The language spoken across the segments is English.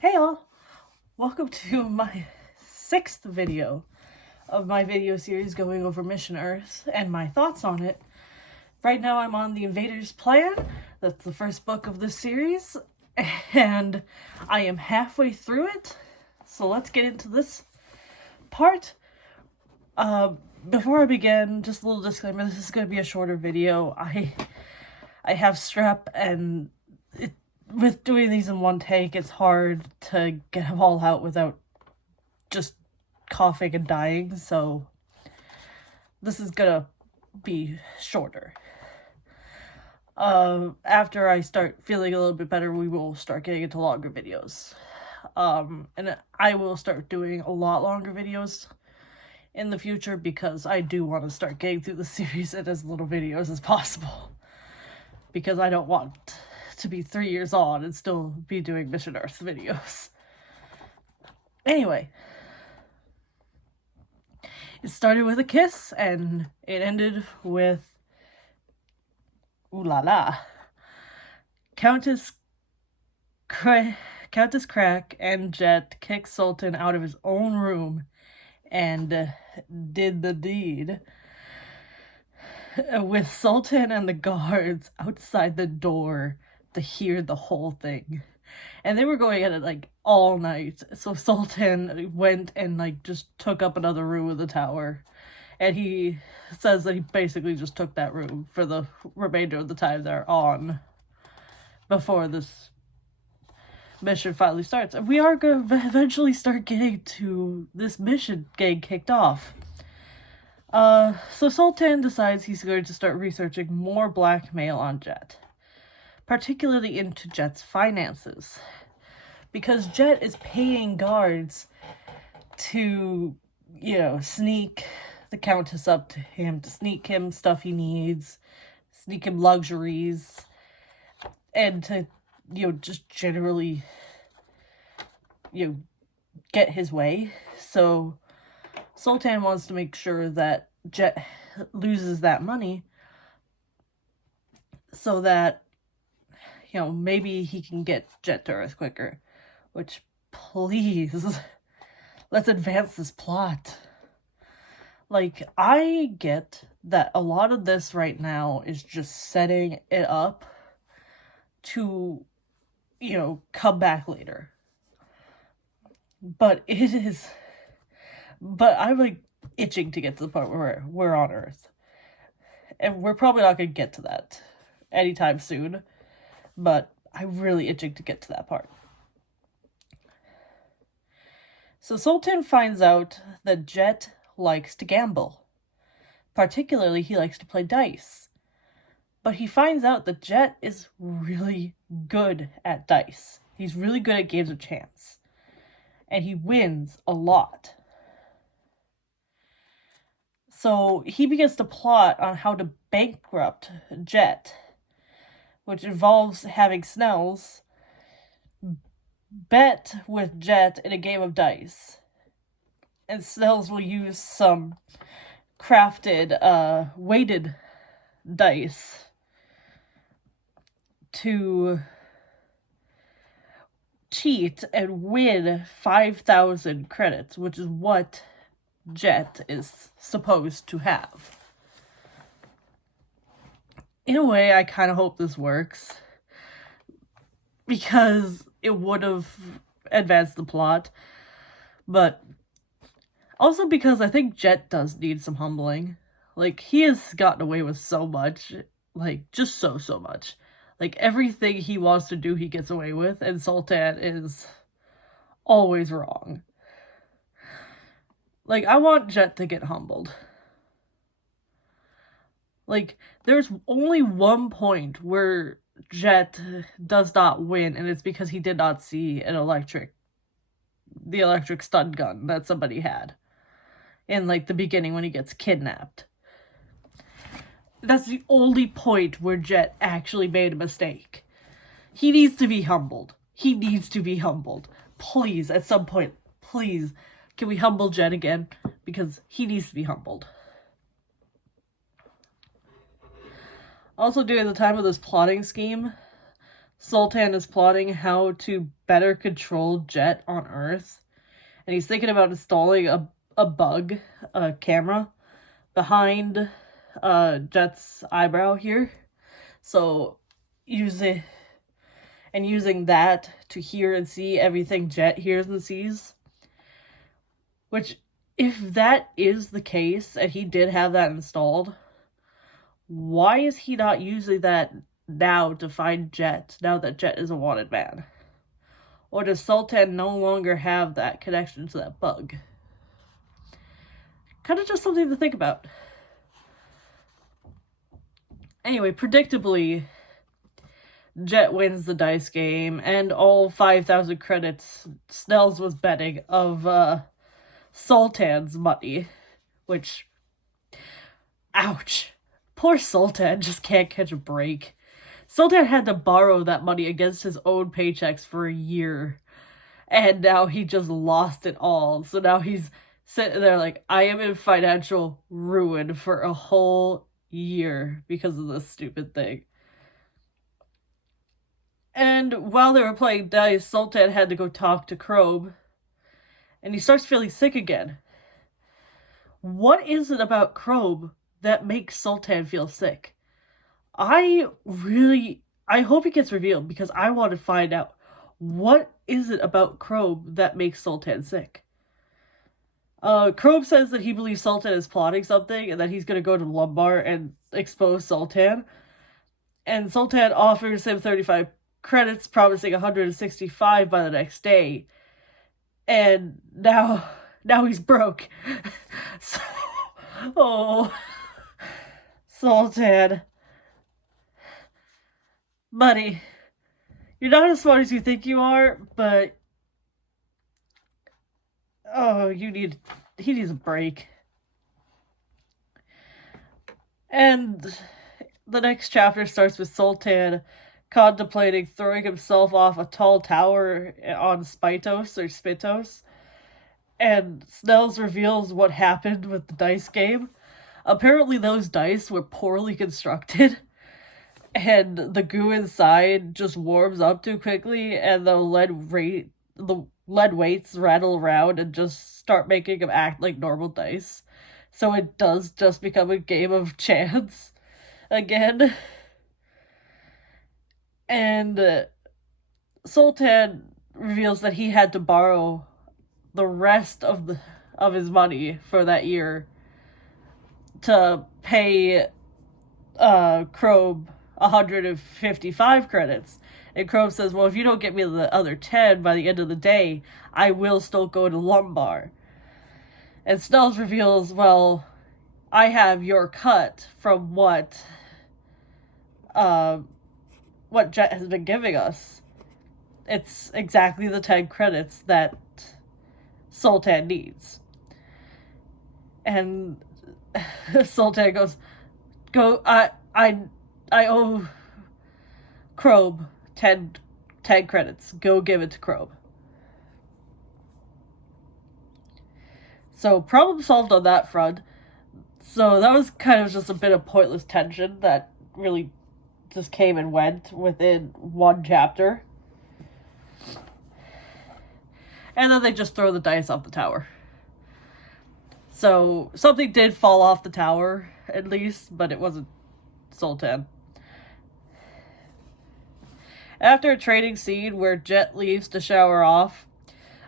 Hey all! Welcome to my 6th video of my video series going over Mission Earth and my thoughts on it. Right now I'm on The Invader's Plan. That's the first book of this series, and I am halfway through it. So let's get into this part. Before I begin, just a little disclaimer, this is going to be a shorter video. I have strep, and with doing these in one take, it's hard to get them all out without just coughing and dying, so this is gonna be shorter. After I start feeling a little bit better, we will start getting into longer videos. And I will start doing a lot longer videos in the future because I do want to start getting through the series in as little videos as possible. Because I don't want to be 3 years on and still be doing Mission Earth videos. Anyway, it started with a kiss and it ended with ooh la la. Countess Crack and Jet kicked Sultan out of his own room and did the deed, with Sultan and the guards outside the door to hear the whole thing. And they were going at it like all night. So Sultan went and like just took up another room in the tower. And he says that he basically just took that room for the remainder of the time they're on before this mission finally starts. And we are going to eventually start getting to this mission getting kicked off. So Sultan decides he's going to start researching more blackmail on Jet, particularly into Jet's finances, because Jet is paying guards to, sneak the Countess up to him, to sneak him stuff he needs, sneak him luxuries, and to, just generally, get his way. So Sultan wants to make sure that Jet loses that money so that, maybe he can get Jet to Earth quicker. Which, please, let's advance this plot. Like, I get that a lot of this right now is just setting it up to, come back later. But I'm like itching to get to the part where we're on Earth. And we're probably not going to get to that anytime soon. But I'm really itching to get to that part. So Sultan finds out that Jet likes to gamble. Particularly, he likes to play dice. But he finds out that Jet is really good at dice. He's really good at games of chance. And he wins a lot. So he begins to plot on how to bankrupt Jet, which involves having Snells bet with Jet in a game of dice. And Snells will use some crafted, weighted dice to cheat and win 5,000 credits, which is what Jet is supposed to have. In a way, I kind of hope this works, because it would have advanced the plot, but also because I think Jet does need some humbling. Like, he has gotten away with so much, like, just so much. Like, everything he wants to do, he gets away with, and Sultan is always wrong. Like, I want Jet to get humbled. Like, there's only one point where Jet does not win, and it's because he did not see the electric stun gun that somebody had in, like, the beginning when he gets kidnapped. That's the only point where Jet actually made a mistake. He needs to be humbled. He needs to be humbled. Please, at some point, please, can we humble Jet again? Because he needs to be humbled. Also, during the time of this plotting scheme, Sultan is plotting how to better control Jet on Earth, and he's thinking about installing a camera behind Jet's eyebrow here. So using that to hear and see everything Jet hears and sees. Which, if that is the case, and he did have that installed, why is he not using that now to find Jet, now that Jet is a wanted man? Or does Sultan no longer have that connection to that bug? Kind of just something to think about. Anyway, predictably, Jet wins the dice game, and all 5,000 credits Snells was betting of Sultan's money, which, ouch. Poor Sultan just can't catch a break. Sultan had to borrow that money against his own paychecks for a year, and now he just lost it all. So now he's sitting there like, I am in financial ruin for a whole year because of this stupid thing. And while they were playing dice, Sultan had to go talk to Krobe, and he starts feeling sick again. What is it about Krobe that makes Sultan feel sick? I hope it gets revealed, because I want to find out, what is it about Krobe that makes Sultan sick? Krobe says that he believes Sultan is plotting something and that he's gonna go to Lumbar and expose Sultan. And Sultan offers him 35 credits, promising 165 by the next day. And now he's broke. So, oh, Sultan. Buddy, you're not as smart as you think you are, but oh, he needs a break. And the next chapter starts with Sultan contemplating throwing himself off a tall tower on Spitos. And Snells reveals what happened with the dice game. Apparently those dice were poorly constructed, and the goo inside just warms up too quickly, and the lead weights rattle around and just start making them act like normal dice. So it does just become a game of chance again. And Sultan reveals that he had to borrow the rest of his money for that year to pay Krobe 155 credits. And Krobe says, well, if you don't get me the other 10 by the end of the day, I will still go to Lumbar. And Snells reveals, well, I have your cut from what Jet has been giving us. It's exactly the 10 credits that Sultan needs. And Sultan goes, I owe Krobe 10 credits. Go give it to Krobe. So, problem solved on that front. So that was kind of just a bit of pointless tension that really just came and went within one chapter. And then they just throw the dice off the tower. So something did fall off the tower, at least, but it wasn't Sultan. After a training scene where Jet leaves to shower off,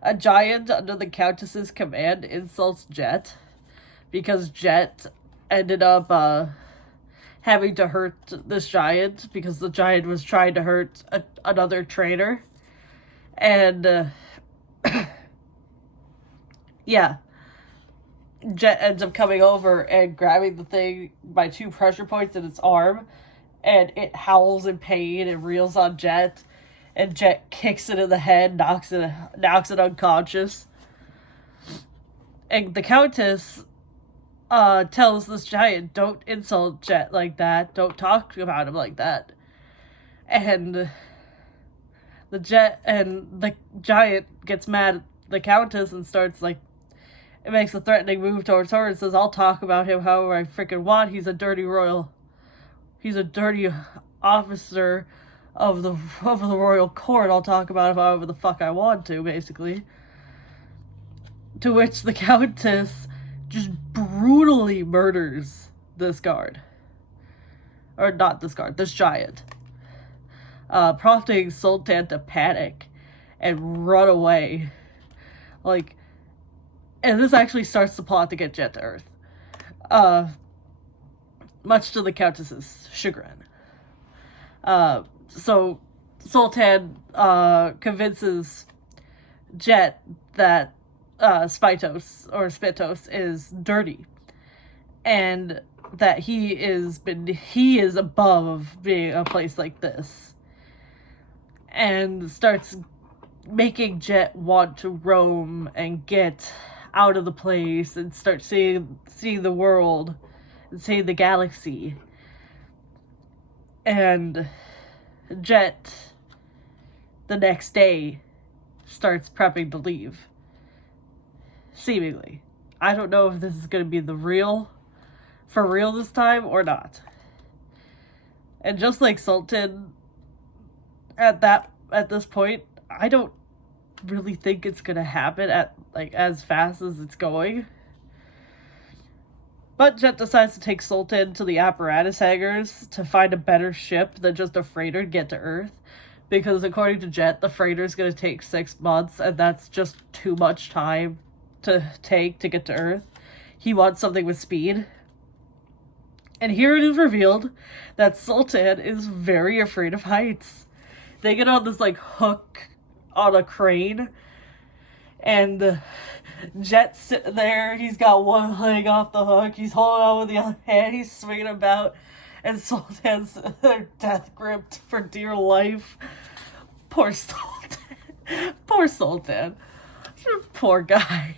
a giant under the Countess's command insults Jet, because Jet ended up having to hurt this giant because the giant was trying to hurt another trainer. And yeah, Jet ends up coming over and grabbing the thing by 2 pressure points in its arm, and it howls in pain and reels on Jet, and Jet kicks it in the head, knocks it unconscious. And the Countess tells this giant, don't insult Jet like that, don't talk about him like that. And the giant gets mad at the Countess and starts, like, it makes a threatening move towards her and says, I'll talk about him however I freaking want. He's a dirty officer of the royal court. I'll talk about it however the fuck I want to, basically. To which the Countess just brutally murders this guard. Or not this guard, this giant. Prompting Sultan to panic and run away. Like, and this actually starts the plot to get Jet to Earth. Much to the Countess's chagrin. So Sultan convinces Jet that Spytos is dirty, and that he is above being a place like this, and starts making Jet want to roam and get out of the place and start seeing the world and seeing the galaxy. And Jet, the next day, starts prepping to leave. Seemingly. I don't know if this is going to be for real this time or not. And just like Sultan, at this point, I don't really think it's going to happen at as fast as it's going. But Jet decides to take Sultan to the apparatus hangars to find a better ship than just a freighter to get to Earth. Because according to Jet, the freighter is going to take 6 months, and that's just too much time to take to get to Earth. He wants something with speed. And here it is revealed that Sultan is very afraid of heights. They get on this hook on a crane, and Jet's sitting there. He's got one leg off the hook. He's holding on with the other hand. He's swinging about, and Sultan's death gripped for dear life. Poor Sultan. Poor Sultan. Poor guy.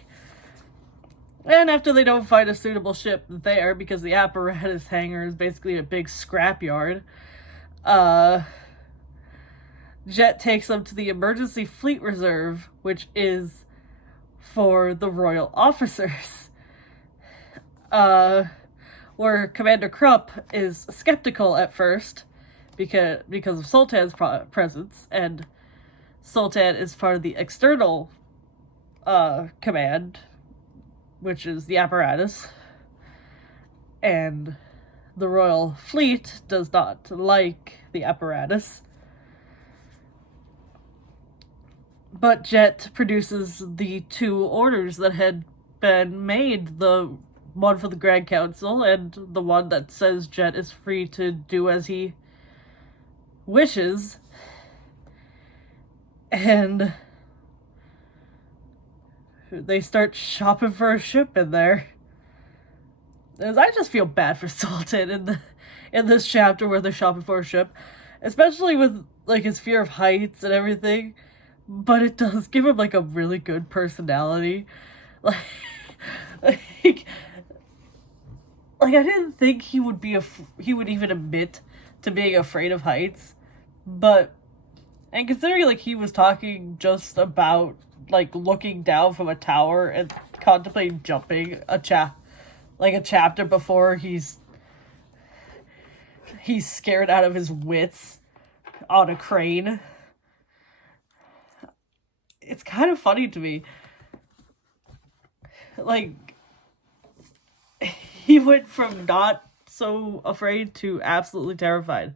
And after they don't find a suitable ship there, because the apparatus hangar is basically a big scrapyard, Jet takes them to the emergency fleet reserve, which is for the royal officers. Where Commander Krupp is skeptical at first because of Sultan's presence, and Sultan is part of the external command, which is the apparatus, and the royal fleet does not like the apparatus. But Jet produces the 2 orders that had been made, the one for the Grand Council and the one that says Jet is free to do as he wishes. And they start shopping for a ship in there. As I just feel bad for Sultan in this chapter where they're shopping for a ship, especially with his fear of heights and everything. But it does give him a really good personality. I didn't think he would even admit to being afraid of heights, and considering he was talking just about looking down from a tower and contemplating jumping a chapter before he's scared out of his wits on a crane. It's kind of funny to me. He went from not so afraid to absolutely terrified.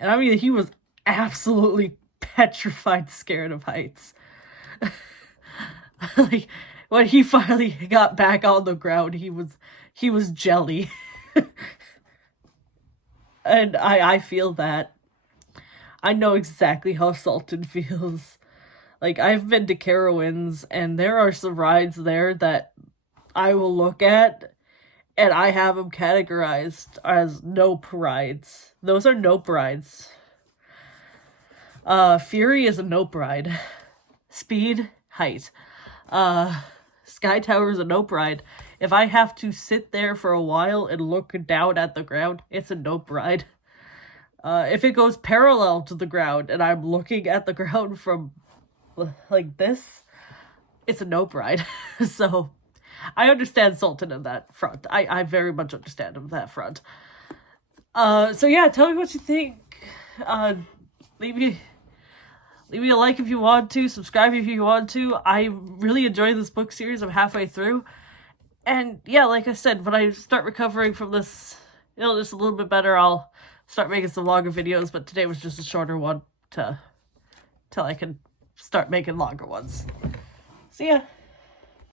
And I mean, he was absolutely petrified scared of heights. When he finally got back on the ground, he was jelly. And I feel that. I know exactly how Sultan feels. I've been to Carowinds, and there are some rides there that I will look at, and I have them categorized as nope rides. Those are nope rides. Fury is a nope ride. Speed, height. Sky Tower is a nope ride. If I have to sit there for a while and look down at the ground, it's a nope ride. If it goes parallel to the ground and I'm looking at the ground from this, it's a nope ride. So I understand Sultan on that front. I very much understand him on that front. So yeah, tell me what you think Leave me a like if you want to, subscribe if you want to. I really enjoy this book series. I'm halfway through. And yeah, like I said, when I start recovering from this illness a little bit better, I'll start making some longer videos, but today was just a shorter one till I can start making longer ones. See ya!